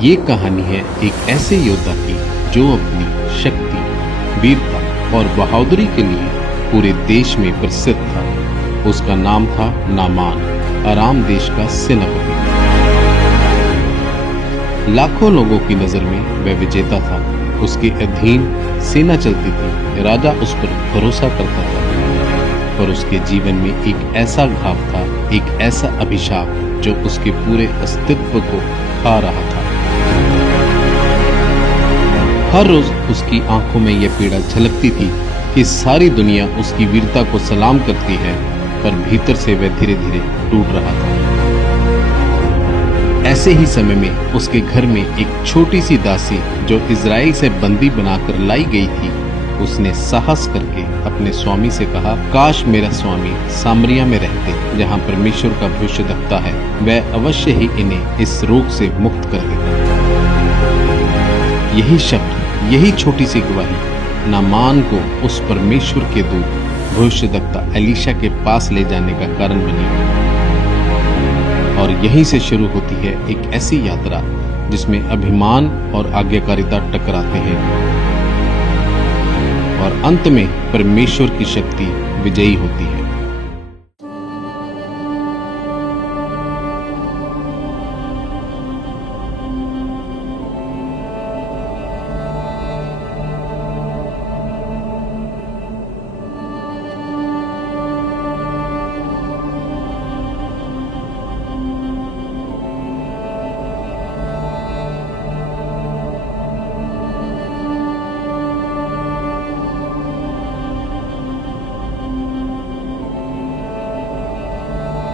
ये कहानी है एक ऐसे योद्धा की जो अपनी शक्ति, वीरता और बहादुरी के लिए पूरे देश में प्रसिद्ध था। उसका नाम था नामान, अराम देश का सेनापति। लाखों लोगों की नजर में वह विजेता था। उसके अधीन सेना चलती थी, राजा उस पर भरोसा करता था। पर उसके जीवन में एक ऐसा घाव था, एक ऐसा अभिशाप जो उसके पूरे अस्तित्व को खा रहा था। हर रोज उसकी आंखों में यह पीड़ा झलकती थी कि सारी दुनिया उसकी वीरता को सलाम करती है, पर भीतर से वह धीरे धीरे टूट रहा था। ऐसे ही समय में उसके घर में एक छोटी सी दासी जो इजराइल से बंदी बनाकर लाई गई थी, उसने साहस करके अपने स्वामी से कहा, काश मेरा स्वामी सामरिया में रहते जहाँ परमेश्वर का भविष्यद्वक्ता है, वह अवश्य ही इन्हें इस रोग से मुक्त कर देगा। यही शब्द, यही छोटी सी गवाही नामान को उस परमेश्वर के दूत भविष्यद्वक्ता एलीशा के पास ले जाने का कारण बनी। और यहीं से शुरू होती है एक ऐसी यात्रा जिसमें अभिमान और आज्ञाकारिता टकराते हैं और अंत में परमेश्वर की शक्ति विजयी होती है।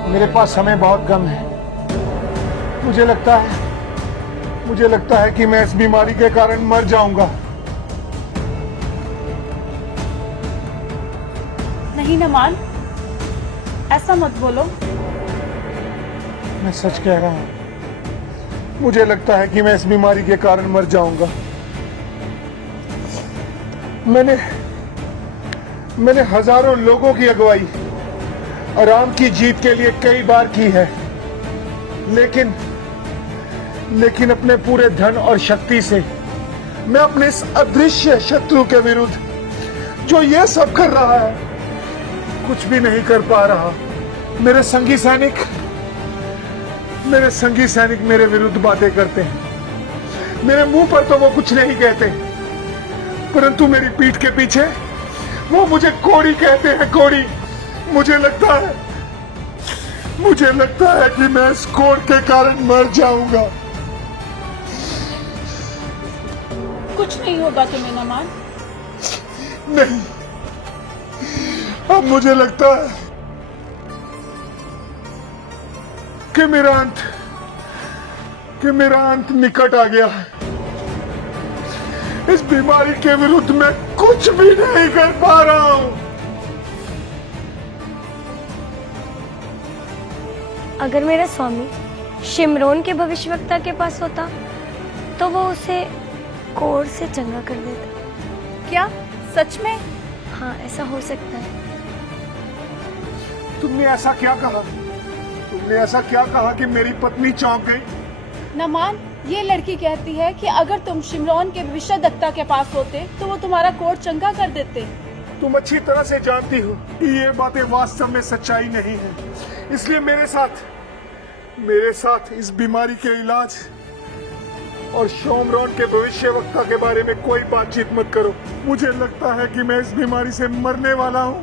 मेरे पास समय बहुत कम है। मुझे लगता है कि मैं इस बीमारी के कारण मर जाऊंगा। नहीं नामान, ऐसा मत बोलो। मैं सच कह रहा हूं। मुझे लगता है कि मैं इस बीमारी के कारण मर जाऊंगा। मैंने हजारों लोगों की अगुवाई अराम की जीत के लिए कई बार की है, लेकिन अपने पूरे धन और शक्ति से मैं अपने इस अदृश्य शत्रु के विरुद्ध जो ये सब कर रहा है, कुछ भी नहीं कर पा रहा। मेरे संगी सैनिक मेरे विरुद्ध बातें करते हैं। मेरे मुंह पर तो वो कुछ नहीं कहते, परंतु मेरी पीठ के पीछे वो मुझे कोड़ी कहते हैं, कोड़ी। मुझे लगता है कि मैं इस कोड़ के कारण मर जाऊंगा। कुछ नहीं होगा तुम्हें नामान। नहीं, अब मुझे लगता है कि मेरा अंत निकट आ गया है। इस बीमारी के विरुद्ध मैं कुछ भी नहीं कर पा रहा हूं। अगर मेरा स्वामी शिमरोन के भविष्यवक्ता के पास होता तो वो उसे कोढ़ से चंगा कर देता। क्या सच में? हाँ, ऐसा हो सकता है। तुमने ऐसा क्या कहा कि मेरी पत्नी चौंक गई? नामान, ये लड़की कहती है कि अगर तुम शिमरोन के भविष्यद्वक्ता के पास होते तो वो तुम्हारा कोढ़ चंगा कर देते। तुम अच्छी तरह से जानती हो कि ये बातें वास्तव में सच्चाई नहीं है। इसलिए मेरे साथ इस बीमारी के इलाज और शिमरोन के भविष्यवक्ता के बारे में कोई बातचीत मत करो। मुझे लगता है कि मैं इस बीमारी से मरने वाला हूँ।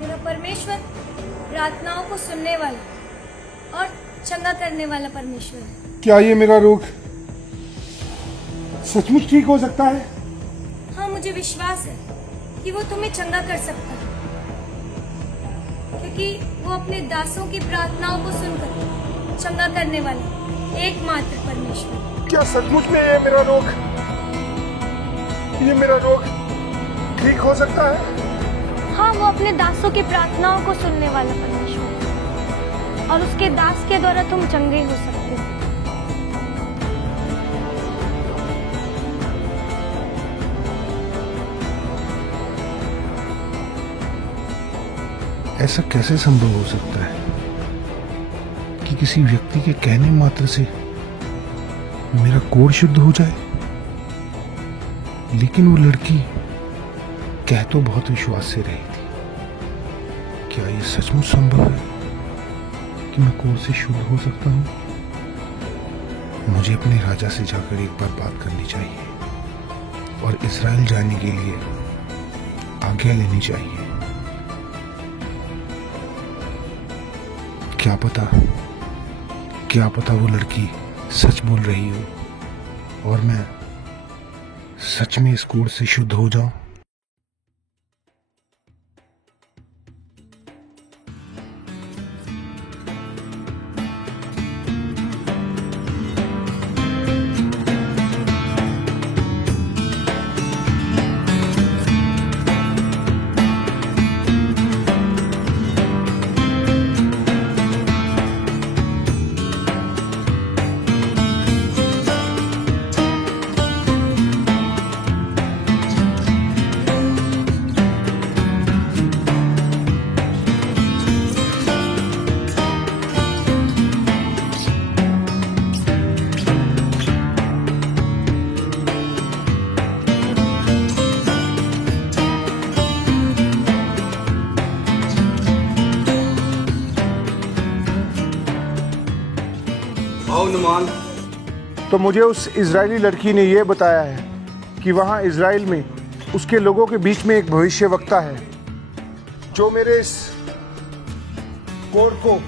मेरा परमेश्वर प्रार्थनाओं को सुनने वाला और चंगा करने वाला परमेश्वर है। क्या ये मेरा रोग सचमुच ठीक हो सकता है? हाँ, मुझे विश्वास है कि वो तुम्हें चंगा कर सकता है, क्योंकि वो अपने दासों की प्रार्थनाओं को सुनकर चंगा करने वाला एकमात्र परमेश्वर। क्या सचमुच में ये मेरा रोग ठीक हो सकता है? हाँ, वो अपने दासों की प्रार्थनाओं को सुनने वाला परमेश्वर है और उसके दास के द्वारा तुम चंगे हो सकते हो। ऐसा कैसे संभव हो सकता है कि किसी व्यक्ति के कहने मात्र से मेरा कोड शुद्ध हो जाए? लेकिन वो लड़की कह तो बहुत विश्वास से रही थी। क्या ये सचमुच संभव है कि मैं कोड से शुद्ध हो सकता हूँ? मुझे अपने राजा से जाकर एक बार बात करनी चाहिए और इजराइल जाने के लिए आज्ञा लेनी चाहिए। क्या पता वो लड़की सच बोल रही हो और मैं सच में इस कोड से शुद्ध हो जाऊं। तो मुझे उस इजरायली लड़की ने यह बताया है कि वहां इजराइल में उसके लोगों के बीच में एक भविष्यवक्ता है जो मेरे इस कोड को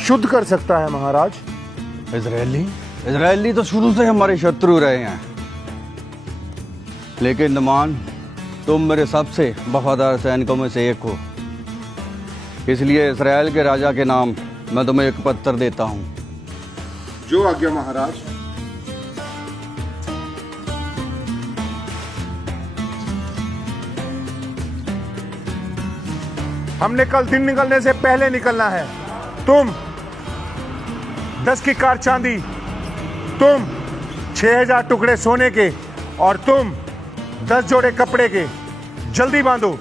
शुद्ध कर सकता है। महाराज, इजरायली तो शुरू से हमारे शत्रु रहे हैं, लेकिन नमान, तुम मेरे सबसे वफादार सैनिकों में से एक हो। इसलिए इजराइल के राजा के नाम मैं तुम्हें एक पत्र देता हूँ। जो आज्ञा महाराज। हमने कल दिन निकलने से पहले निकलना है। तुम 10 की कार चांदी, तुम 6000 टुकड़े सोने के और तुम 10 जोड़े कपड़े के। जल्दी बांधो,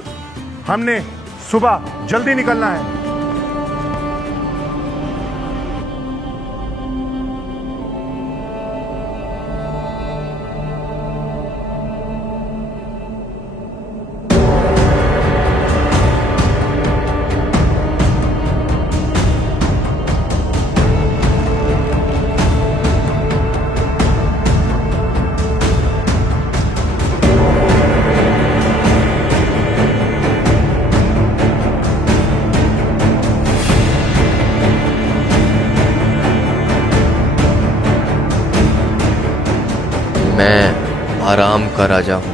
हमने सुबह जल्दी निकलना है। मैं आराम का राजा हूँ।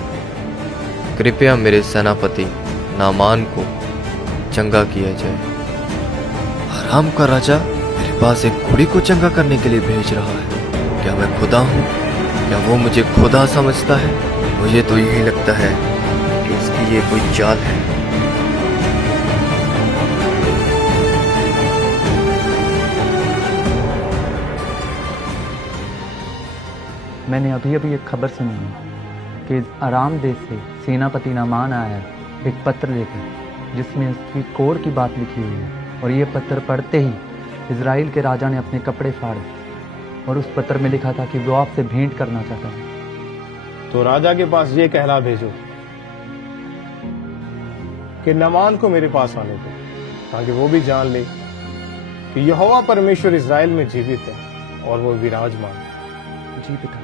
कृपया मेरे सेनापति नामान को चंगा किया जाए। आराम का राजा मेरे पास एक घोड़ी को चंगा करने के लिए भेज रहा है। क्या मैं खुदा हूँ? क्या वो मुझे खुदा समझता है? मुझे तो यही लगता है कि इसकी ये कोई चाल है। मैंने अभी अभी एक खबर सुनी है कि आराम देश से सेनापति नामान आया है एक पत्र लेकर, जिसमें उसकी कोड की बात लिखी हुई है। और ये पत्र पढ़ते ही इजराइल के राजा ने अपने कपड़े फाड़े और उस पत्र में लिखा था कि वो आपसे भेंट करना चाहता है। तो राजा के पास ये कहला भेजो कि नामान को मेरे पास आने दो, ताकि वो भी जान ले कि यहोवा परमेश्वर इजराइल में जीवित है और वो विराजमान। जी पिता।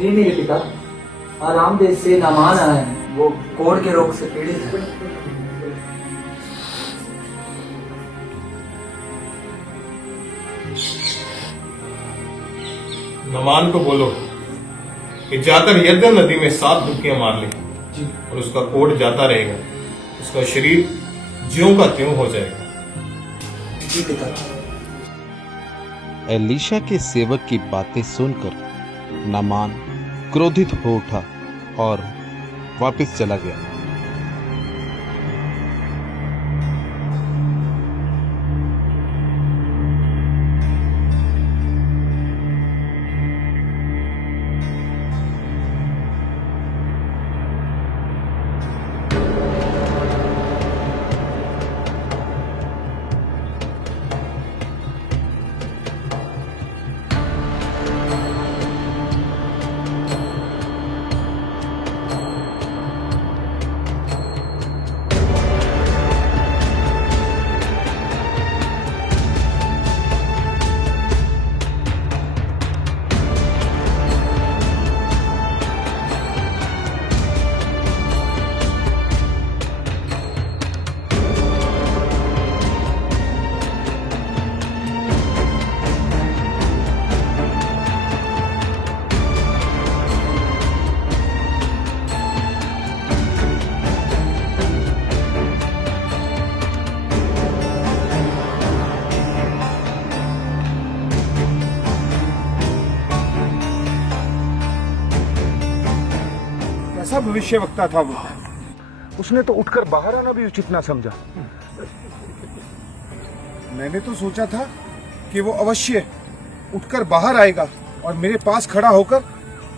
ये मेरे पिता, आराम देश से नामान आया है। वो कोढ़ के रोग से पीड़ित है। नामान को बोलो कि जाकर यरदन नदी में 7 डुबकियां मार ले और उसका कोढ़ जाता रहेगा, उसका शरीर ज्यों का त्यों हो जाएगा। जी पिता। एलीशा के सेवक की बातें सुनकर नामान क्रोधित हो उठा और वापस चला गया। कैसा भविष्यवक्ता था वो? उसने तो उठकर बाहर आना भी उचित ना समझा। मैंने तो सोचा था कि वो अवश्य उठकर बाहर आएगा और मेरे पास खड़ा होकर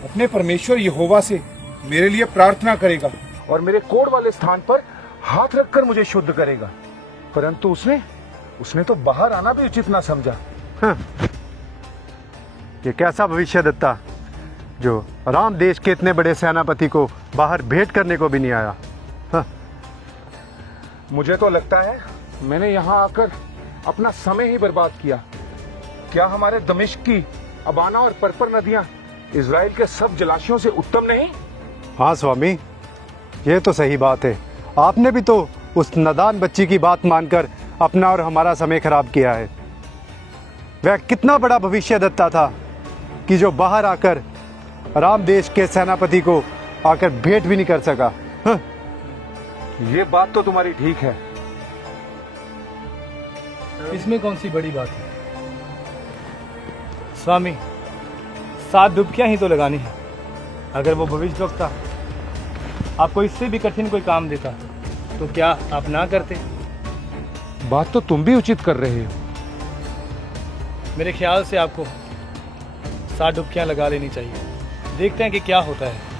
अपने परमेश्वर यहोवा से मेरे लिए प्रार्थना करेगा और मेरे कोढ़ वाले स्थान पर हाथ रखकर मुझे शुद्ध करेगा, परंतु उसने तो बाहर आना भी उचित ना समझा। ये कैसा भविष्यद्वक्ता जो राम देश के इतने बड़े सेनापति को बाहर भेंट करने को भी नहीं आया। मुझे तो लगता है मैंने यहाँ आकर अपना समय ही बर्बाद किया। क्या हमारे दमिश्क की अबाना और पर्पर नदियां इजराइल के सब जलाशयों से उत्तम नहीं? हाँ स्वामी, ये तो सही बात है। आपने भी तो उस नादान बच्ची की बात मानकर अपना और हमारा समय खराब किया है। वह कितना बड़ा भविष्यद्वक्ता था कि जो बाहर आकर राम देश के सेनापति को आकर भेंट भी नहीं कर सका। ये बात तो तुम्हारी ठीक है। इसमें कौन सी बड़ी बात है स्वामी? 7 डुबकियां ही तो लगानी है। अगर वो भविष्यवक्ता आपको इससे भी कठिन कोई काम देता तो क्या आप ना करते? बात तो तुम भी उचित कर रहे हो। मेरे ख्याल से आपको 7 डुबकियां लगा लेनी चाहिए। देखते हैं कि क्या होता है।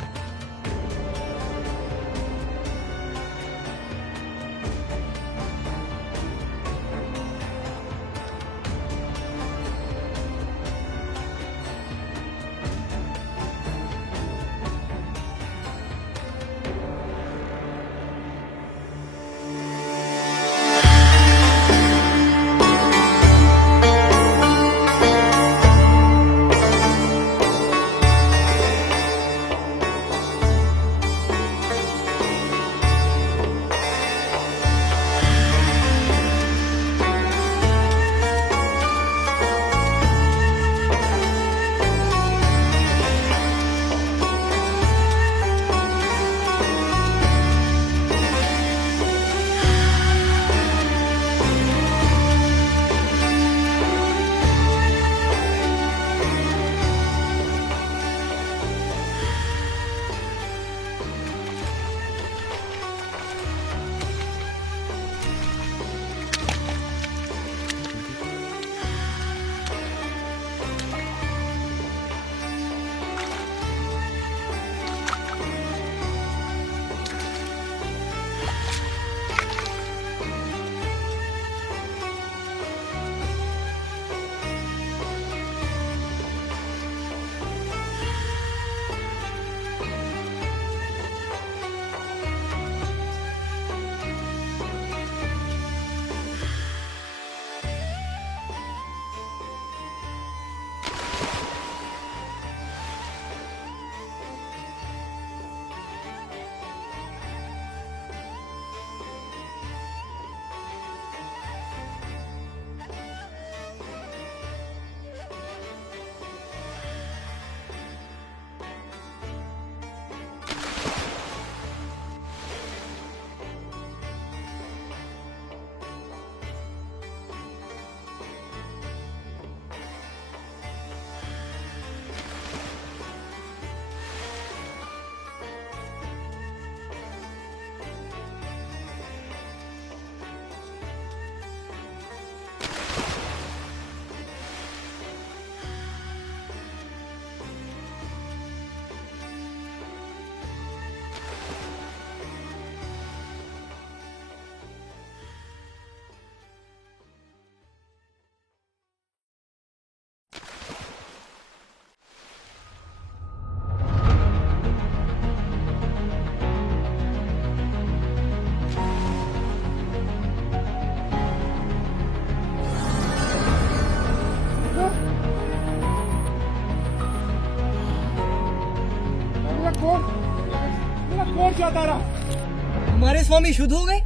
हमारे स्वामी शुद्ध हो गए?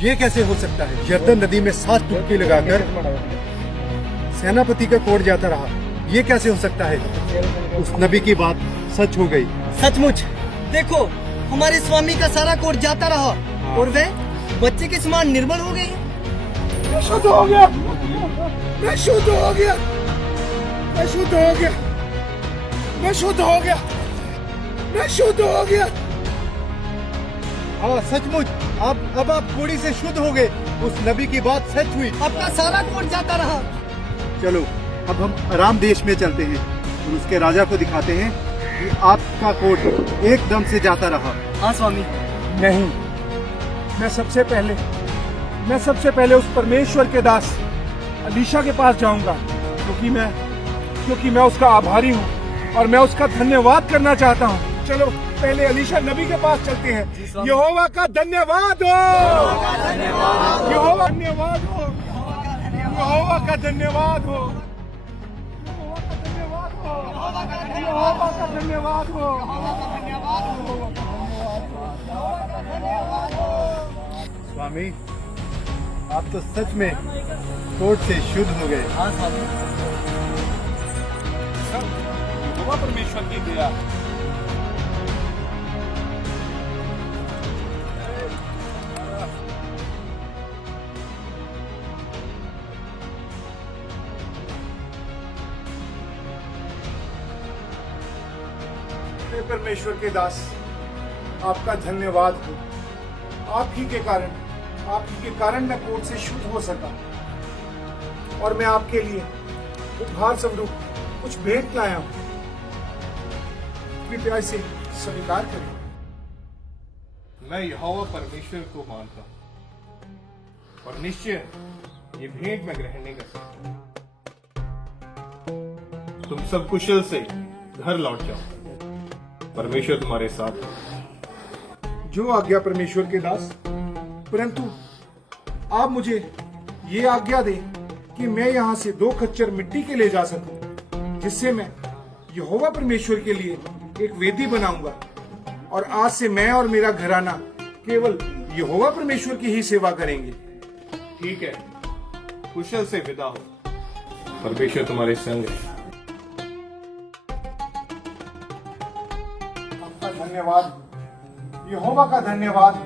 ये कैसे हो सकता है? यरदन नदी में 7 डुबकी लगाकर सेनापति का कोढ़ जाता रहा। ये कैसे हो सकता है? उस नबी की बात सच हो गई। सचमुच देखो, हमारे स्वामी का सारा कोढ़ जाता रहा और वे बच्चे के समान निर्मल हो गए। मैं शुद्ध हो गया, मैं शुद्ध हो गया, मैं शुद्ध हो गया, मैं शुद्ध हो गया, मैं शुद्ध हो गया। हाँ सचमुच, अब आप कोड़ी से शुद्ध हो गए। उस नबी की बात सच हुई। आपका सारा कोट जाता रहा। चलो अब हम आराम देश में चलते हैं और उसके राजा को दिखाते हैं कि आपका कोट एकदम से जाता रहा। हाँ स्वामी। नहीं, मैं सबसे पहले उस परमेश्वर के दास अलीशा के पास जाऊंगा, क्योंकि मैं उसका आभारी हूँ और मैं उसका धन्यवाद करना चाहता हूँ। चलो पहले अलीशा नबी के पास चलते हैं। यहोवा का धन्यवाद हो, यहोवा धन्यवाद हो, यहोवा का धन्यवाद हो, यहोवा का धन्यवाद हो। स्वामी, आप तो सच में कोट से शुद्ध हो गए। हाँ स्वामी। सब यहोवा परमेश्वर की दया। हे परमेश्वर के दास, आपका धन्यवाद हो। आप ही के कारण मैं कोट से शुद्ध हो सका और मैं आपके लिए उपहार स्वरूप कुछ भेंट लाया हूं। कृपया इसे स्वीकार करें। मैं यहोवा परमेश्वर को मानता हूँ और निश्चय ये भेंट मैं ग्रहण नहीं कर सकता। तुम सब कुशल से घर लौट जाओ। परमेश्वर तुम्हारे साथ है। जो आज्ञा परमेश्वर के दास, परंतु आप मुझे ये आज्ञा दें कि मैं यहाँ से 2 खच्चर मिट्टी के ले जा सकूं, जिससे मैं यहोवा परमेश्वर के लिए एक वेदी बनाऊंगा और आज से मैं और मेरा घराना केवल यहोवा परमेश्वर की ही सेवा करेंगे। ठीक है, कुशल से विदा हो। परमेश्वर तुम्हारे संग है। आपका धन्यवाद हो, यहोवा का धन्यवाद हो।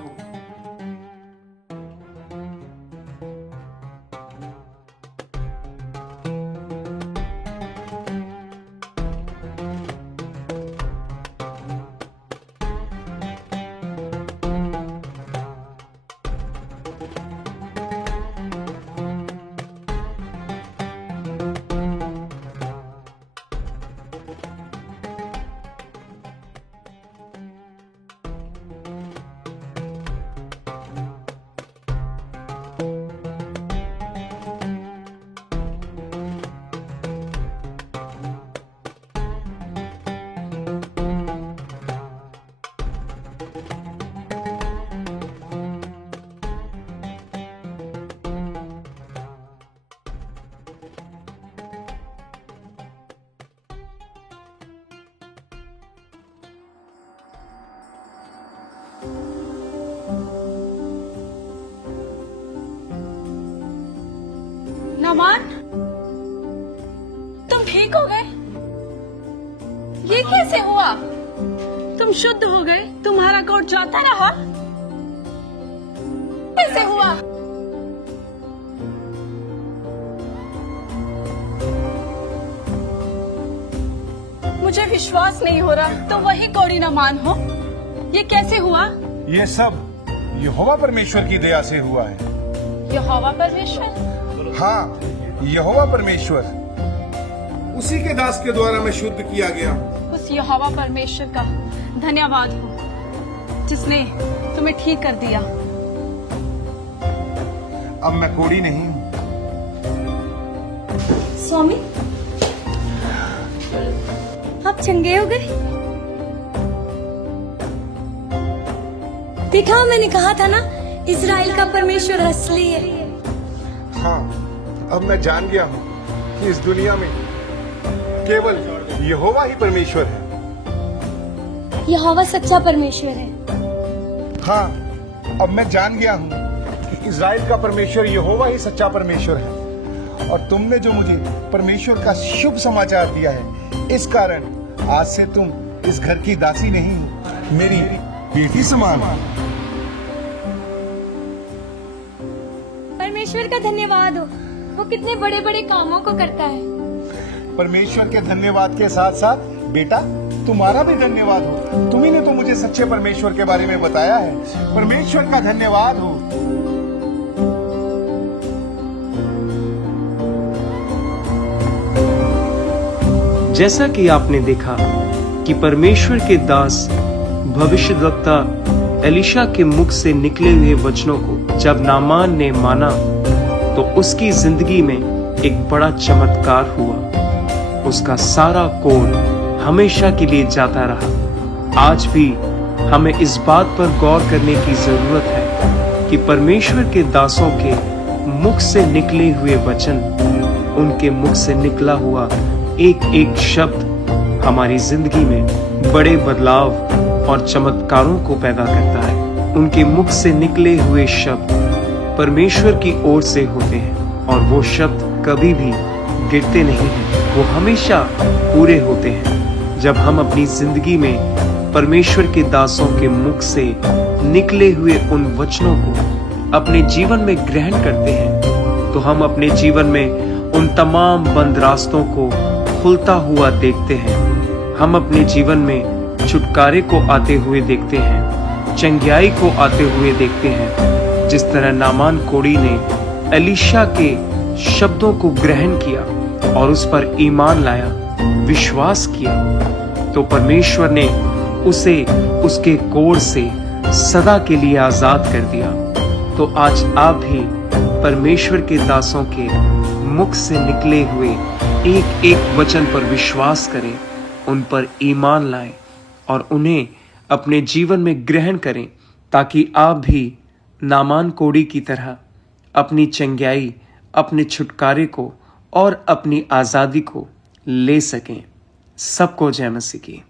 नामान, तुम ठीक हो गए? ये कैसे हुआ? तुम शुद्ध हो गए, तुम्हारा कोट जाता रहा? कैसे हुआ? मुझे विश्वास नहीं हो रहा, तुम वही कोड़ी नामान हो। ये कैसे हुआ? ये सब यहोवा परमेश्वर की दया से हुआ है। यहोवा परमेश्वर? हाँ, यहोवा परमेश्वर, उसी के दास के द्वारा मैं शुद्ध किया गया। उस यहोवा परमेश्वर का धन्यवाद हो जिसने तुम्हें ठीक कर दिया। अब मैं कोड़ी नहीं हूँ। स्वामी, आप चंगे हो गए? देखा, मैंने कहा था ना, इजराइल का परमेश्वर असली है। हाँ, अब मैं जान गया हूँ कि इस दुनिया में केवल यहोवा ही परमेश्वर है। यहोवा सच्चा परमेश्वर है। हाँ, अब मैं जान गया हूँ कि इजराइल का परमेश्वर यहोवा ही सच्चा परमेश्वर है। और तुमने जो मुझे परमेश्वर का शुभ समाचार दिया है, इस कारण आज से तुम इस घर की दासी नहीं हो, मेरी बेटी समान हो। परमेश्वर का धन्यवाद हो, वो कितने बड़े बड़े कामों को करता है। परमेश्वर के धन्यवाद के साथ साथ बेटा तुम्हारा भी धन्यवाद हो। तुम्ही ने तो मुझे सच्चे परमेश्वर के बारे में बताया है। परमेश्वर का धन्यवाद हो। जैसा कि आपने देखा कि परमेश्वर के दास भविष्यद्वक्ता एलीशा के मुख से निकले हुए वचनों को जब नामान ने माना तो उसकी जिंदगी में एक बड़ा चमत्कार हुआ। उसका सारा कोढ़ हमेशा के लिए जाता रहा। आज भी हमें इस बात पर गौर करने की जरूरत है कि परमेश्वर के दासों के मुख से निकले हुए वचन, उनके मुख से निकला हुआ एक एक शब्द हमारी जिंदगी में बड़े बदलाव और चमत्कारों को पैदा करता है। उनके मुख से निकले हुए शब्द परमेश्वर की ओर से होते हैं और वो शब्द कभी भी गिरते नहीं हैं, वो हमेशा पूरे होते हैं। जब हम अपनी जिंदगी में परमेश्वर के दासों के मुख से निकले हुए उन वचनों को अपने जीवन में ग्रहण करते हैं तो हम अपने जीवन में उन तमाम बंद रास्तों को खुलता हुआ देखते हैं। हम अपने जीवन में छुटकारे को आते हुए देखते हैं, चंगियाई को आते हुए देखते हैं। जिस तरह नामान कोढ़ी ने एलीशा के शब्दों को ग्रहण किया और उस पर ईमान लाया, विश्वास किया, तो परमेश्वर ने उसे उसके कोढ़ से सदा के लिए आजाद कर दिया। तो आज आप भी परमेश्वर के दासों के मुख से निकले हुए एक एक वचन पर विश्वास करें, उन पर ईमान लाएं और उन्हें अपने जीवन में ग्रहण करें, ताकि आप भी नामान कोढ़ी की तरह अपनी चंगियाई, अपने छुटकारे को और अपनी आज़ादी को ले सकें। सबको जय मसीह की।